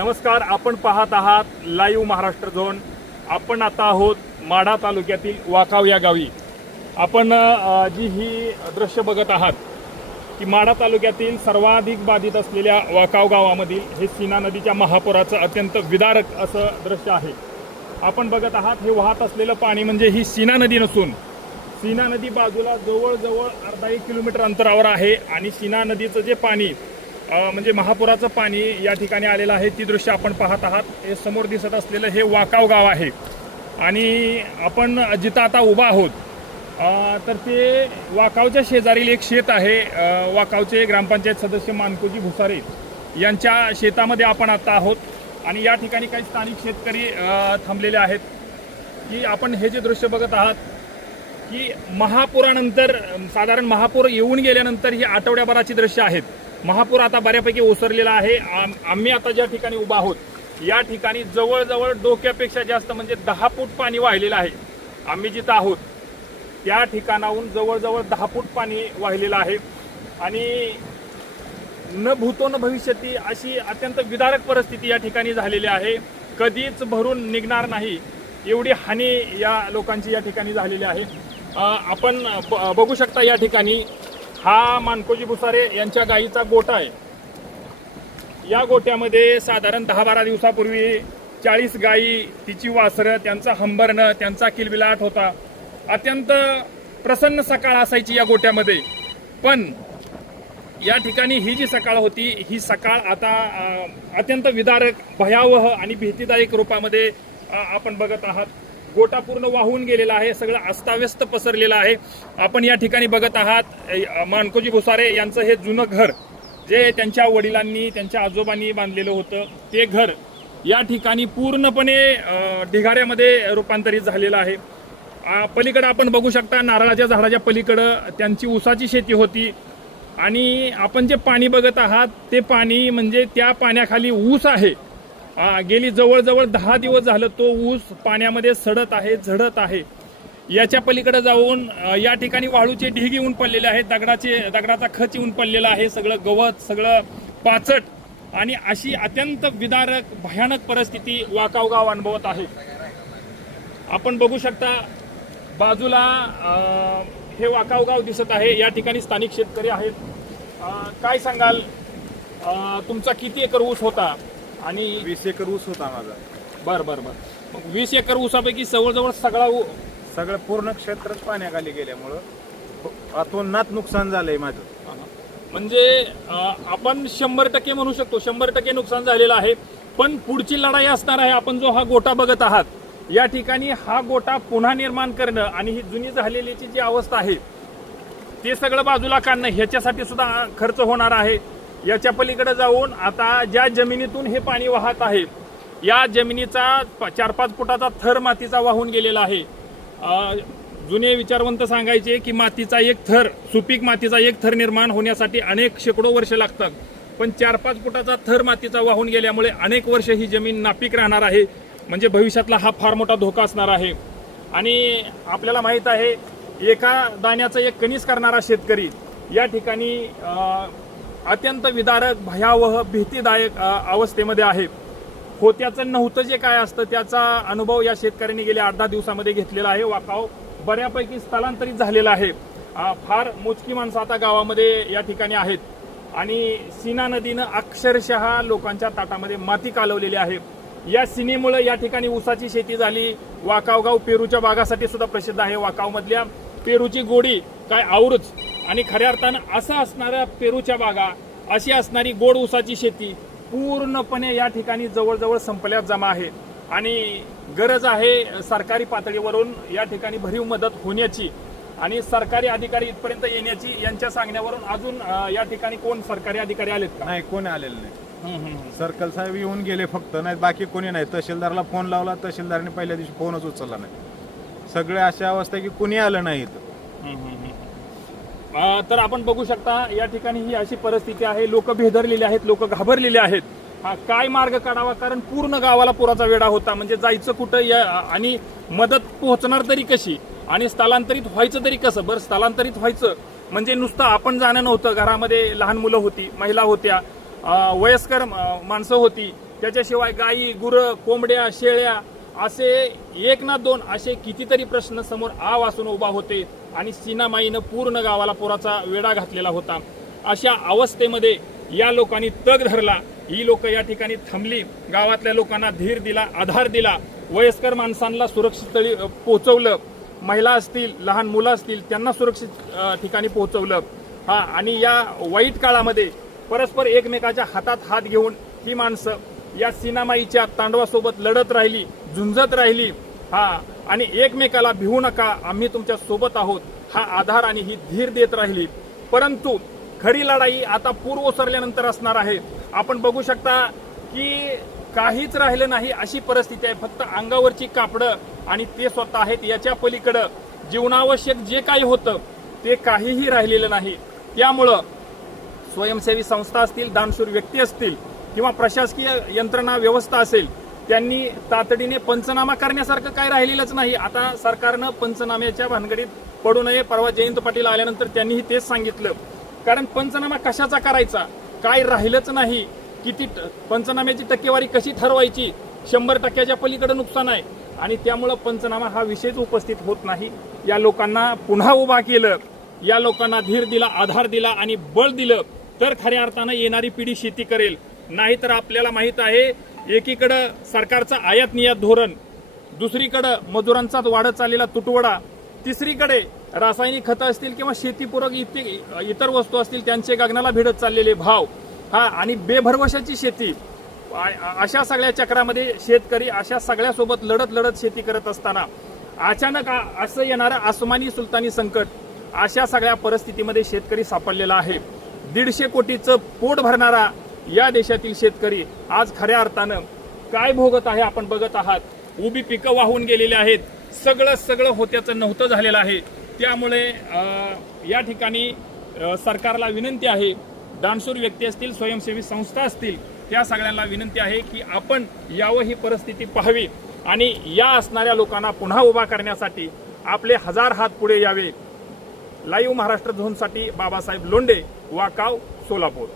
नमस्कार आपण पाहत आहात लाईव्ह महाराष्ट्र झोन आपण आता आहोत माढा तालुक्यातील वाकाव या गावी. आपण जी ही दृश्य बघत आहात की माढा तालुक्यातील सर्वाधिक बाधित असलेल्या वाकाव गावामधील हे सीना नदीच्या महापुराचं अत्यंत विदारक असं दृश्य आहे. आपण बघत आहात हे वाहत असलेलं पाणी म्हणजे ही सीना नदी नसून सीना नदी बाजूला जवळजवळ अर्धा एक किलोमीटर अंतरावर आहे आणि सीना नदीचं जे पाणी म्हणजे महापुराचं पाणी या ठिकाणी आलेलं आहे. ती दृश्य आपण पाहत आहात. हे समोर दिसत असलेलं हे वाकाव गाव आहे. आणि आपण जिथं आता उभा आहोत तर ते वाकावच्या शेजारील एक शेत आहे. वाकावचे ग्रामपंचायत सदस्य मानकोजी भुसारे यांच्या शेतामध्ये आपण आता आहोत. आणि या ठिकाणी काही स्थानिक शेतकरी थांबलेले आहेत. की आपण हे जे दृश्य बघत आहात की महापुरानंतर साधारण महापूर येऊन गेल्यानंतर ही आठवड्याभराची दृश्य आहेत. महापूर आता बऱ्यापैकी ओसरलेला आहे. आम- आम्ही आता ज्या ठिकाणी उभा आहोत या ठिकाणी जवळजवळ डोक्यापेक्षा जास्त म्हणजे दहा फूट पाणी वाहिलेलं आहे. आम्ही जिथं आहोत त्या ठिकाणाहून जवळजवळ दहा फूट पाणी वाहिलेलं आहे. आणि न भूतो न भविष्यती अशी अत्यंत विदारक परिस्थिती या ठिकाणी झालेली आहे. कधीच भरून निघणार नाही एवढी हानी या लोकांची या ठिकाणी झालेली आहे. आपण ब- बघू शकता या ठिकाणी हा मानकोजी भुसारे यांच्या गाईचा गोठा आहे. या गोट्यामध्ये साधारण दहा बारा दिवसापूर्वी चाळीस गायी तिची वासरं त्यांचा हंबरणं त्यांचा किलबिलाट होता. अत्यंत प्रसन्न सकाळ असायची या गोट्यामध्ये पण या ठिकाणी ही जी सकाळ होती ही सकाळ आता अत्यंत विदारक भयावह आणि भीतीदायक रूपामध्ये आपण बघत आहात. गोटा पूर्ण वाहून गेलेला आहे सगळं अस्ताव्यस्त पसरलेलं आहे. आपण या ठिकाणी बघत आहात मानकोजी भुसारे यांचं हे जुनं घर जे त्यांच्या वडिलांनी त्यांच्या आजोबांनी बांधलेलं होतं ते घर या ठिकाणी पूर्णपणे ढिगाऱ्यामध्ये रूपांतरित झालेलं आहे. पलीकडं आपण बघू शकता नारळाच्या झाडाच्या पलीकडं त्यांची ऊसाची शेती होती. आणि आपण जे पाणी बघत आहात ते पाणी म्हणजे त्या पाण्याखाली ऊस आहे. गेली जवळजवळ दहा दिवस झालं तो ऊस पाण्यामध्ये सडत आहे झडत आहे. याच्या पलीकडे जाऊन या ठिकाणी वाळूचे ढीग येऊन पडलेले आहेत दगडाचे दगडाचा खच येऊन पडलेला आहे सगळं गवत सगळं पाचट. आणि अशी अत्यंत विदारक भयानक परिस्थिती वाकावगाव अनुभवत आहे. आपण बघू शकता बाजूला हे वाकावगाव दिसत आहे. या ठिकाणी स्थानिक शेतकरी आहेत. काय सांगाल? तुमचा किती एकर ऊस होता? आणि वीस एकर ऊस होता माझा. बर बर बर. मग वीस एकर ऊसापैकी जवळजवळ सगळा ऊ- सगळं पूर्ण क्षेत्रच पाण्याखाली गेल्यामुळं अतोनात नुकसान झालंय माझं. म्हणजे अ, आपण शंभर टक्के म्हणू शकतो शंभर टक्के नुकसान झालेलं आहे. पण पुढची लढाई असणार आहे आपण जो हा गोटा बघत आहात या ठिकाणी हा गोटा पुन्हा निर्माण करणं आणि ही जुनी झालेलीची जी अवस्था आहे ते सगळं बाजूला काढणं ह्याच्यासाठी सुद्धा खर्च होणार आहे. याच्या पलीकडे जाऊन आता ज्या जमिनीतून हे पाणी वाहत आहे या जमिनीचा चार पाच फुटाचा थर मातीचा वाहून गेलेला आहे. जुने विचारवंत सांगायचे की मातीचा एक थर सुपीक मातीचा एक थर निर्माण होण्यासाठी अनेक शेकडो वर्ष लागतात. पण चार पाच फुटाचा थर मातीचा वाहून गेल्यामुळे अनेक वर्ष ही जमीन नापीक राहणार आहे. म्हणजे भविष्यातला हा फार मोठा धोका असणार आहे. आणि आपल्याला माहीत आहे एका दाण्याचं एक कणीस करणारा शेतकरी या ठिकाणी अत्यंत विदारक भयावह भीतीदायक अवस्थेमध्ये आहे. होत्याचं नव्हतं जे काय असतं त्याचा अनुभव या शेतकऱ्यांनी गेल्या आठ दहा दिवसामध्ये घेतलेला आहे. वाकाव बऱ्यापैकी स्थलांतरित झालेला आहे. फार मोजकी माणसं आता गावामध्ये या ठिकाणी आहेत. आणि सीना नदीनं अक्षरशः लोकांच्या ताटामध्ये माती कालवलेली आहे. या सिनेमुळे या ठिकाणी ऊसाची शेती झाली. वाकावगाव पेरूच्या बागासाठी सुद्धा प्रसिद्ध आहे. वाकावमधल्या पेरूची गोडी काय आवरूच आणि खऱ्या अर्थानं असं असणाऱ्या पेरूच्या बागा अशी असणारी गोड ऊसाची शेती पूर्णपणे या ठिकाणी जवळजवळ संपल्यात जमा आहे. आणि गरज आहे सरकारी पातळीवरून या ठिकाणी भरीव मदत होण्याची आणि सरकारी अधिकारी इथपर्यंत येण्याची यांच्या सांगण्यावरून अजून या ठिकाणी कोण सरकारी अधिकारी आलेत नाही कोणी आलेलं नाही. सर्कल साहेब येऊन गेले फक्त नाही बाकी कोणी नाही. तहसीलदारला फोन लावला तहसीलदारने पहिल्या दिवशी फोनच उचलला नाही. सगळे अशा अवस्था की कुणी आलं नाही इथं. तर आपण बघू शकता या ठिकाणी ही अशी परिस्थिती आहे. लोक भेदरलेले आहेत लोक घाबरलेले आहेत. हा काय मार्ग काढावा? कारण पूर्ण गावाला पुराचा वेढा होता. म्हणजे जायचं कुठं या आणि मदत पोहोचणार तरी कशी? आणि स्थलांतरित व्हायचं तरी कसं? बरं स्थलांतरित व्हायचं म्हणजे नुसतं आपण जाणं नव्हतं. घरामध्ये लहान मुलं होती महिला होत्या वयस्कर माणसं होती. त्याच्याशिवाय गायी गुरं कोंबड्या शेळ्या असे एक ना दोन असे कितीतरी प्रश्न समोर आ वासून उभा होते आणि सीनामाईनं पूर्ण गावाला पुराचा वेढा घातलेला होता. अशा अवस्थेमध्ये या लोकांनी तग धरला. ही लोक या ठिकाणी थांबली. गावातल्या लोकांना धीर दिला आधार दिला. वयस्कर माणसांना सुरक्षित स्थळी पोहोचवलं. महिला असतील लहान मुलं असतील त्यांना सुरक्षित ठिकाणी पोहोचवलं. हा आणि या वाईट काळामध्ये परस्पर एकमेकाच्या हातात हात घेऊन ही माणसं या सिनामाईच्या तांडवासोबत लढत राहिली झुंजत राहिली. हा आणि एकमेकाला भिवू नका आम्ही तुमच्यासोबत आहोत. हा आधार आणि ही धीर देत राहिली. परंतु खरी लढाई आता पूर्व ओसरल्यानंतर असणार आहे. आपण बघू शकता की काहीच राहिलं नाही अशी परिस्थिती आहे. फक्त अंगावरची कापडं आणि ते स्वतः आहेत याच्या पलीकडं. जीवनावश्यक जे काही होतं ते काहीही राहिलेलं नाही. त्यामुळं स्वयंसेवी संस्था असतील दानशूर व्यक्ती असतील किंवा प्रशासकीय यंत्रणा व्यवस्था असेल त्यांनी तातडीने पंचनामा करण्यासारखं काय राहिलेलंच नाही. आता सरकारनं पंचनाम्याच्या भानगडीत पडू नये परवा जयंत पाटील आल्यानंतर त्यांनीही तेच सांगितलं. कारण पंचनामा कशाचा करायचा? काय राहिलंच नाही. किती ट- पंचनाम्याची टक्केवारी कशी ठरवायची? शंभर टक्क्याच्या पलीकडे नुकसान आहे. आणि त्यामुळं पंचनामा हा विषयच उपस्थित होत नाही. या लोकांना पुन्हा उभा केलं. या लोकांना धीर दिला आधार दिला आणि बळ दिलं. तर खऱ्या अर्थानं येणारी पिढी शेती करेल. नाहीतर आपल्याला माहीत आहे एकीकडं सरकारचं आयात नियात धोरण दुसरीकडं मजुरांचा वाढत चाललेला तुटवडा तिसरीकडे रासायनिक खतं असतील किंवा शेतीपूरक इतर इतर वस्तू असतील त्यांचे गगनाला भिडत चाललेले भाव. हा आणि बेभरवशाची शेती. अशा सगळ्या चक्रामध्ये शेतकरी अशा सगळ्यासोबत लढत लढत शेती करत असताना अचानक असं येणारं आसमानी सुलतानी संकट अशा सगळ्या परिस्थितीमध्ये शेतकरी सापडलेला आहे. दीडशे कोटीचं पोट भरणारा या देशातील शेतकरी आज खऱ्या अर्थानं काय भोगत आहे आपण बघत आहात. उभी पिकं वाहून गेलेली आहेत. सगळं सगळं होत्याचं नव्हतं झालेलं आहे. त्यामुळे या ठिकाणी सरकारला विनंती आहे. दानशूर व्यक्ती असतील स्वयंसेवी संस्था असतील त्या सगळ्यांना विनंती आहे की आपण यावं ही परिस्थिती पाहावी आणि या असणाऱ्या लोकांना पुन्हा उभा करण्यासाठी आपले हजार हात पुढे यावे. लाईव्ह महाराष्ट्र झोनसाठी बाबासाहेब लोंडे वाकाव सोलापूर.